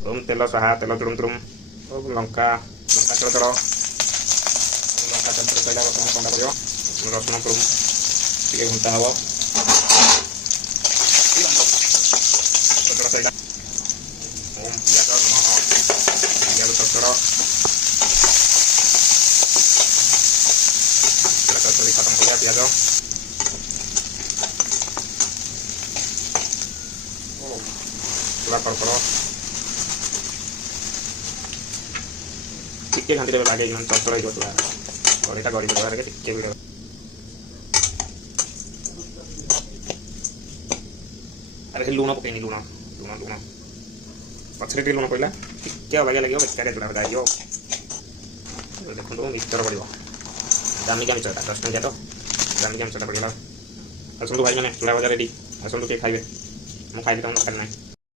तेल साहा तेल तुरुम तुरुम लंका लंका चढ़ चढ़ लंका चढ़ चढ़ कहला रसुण कंडा पड़ो रसुण तुरुम टे घंटा हम पियाज पियाज चढ़ चढ़ खत्म हो गया पियाज पूरा कड़कड़ टिके घाटी देवे लगे चंचल हो कड़ीटा गड़ी देवा टिके भी अरे लुण पकईनी लुण लुण लुण पचरे टे लुण पड़ा टिके अबागिया लगे बेकार चूड़ा गाड़ो देखो मिक्सचर पड़ो दामिका मिक्सचर 10 टंकिया तो दामिका मिक्सचर पड़ा आसतु भाई मैंने चूड़ा भजा रेडी आसतु किए खाइबे मुझे खाइबे तुम खाई ना।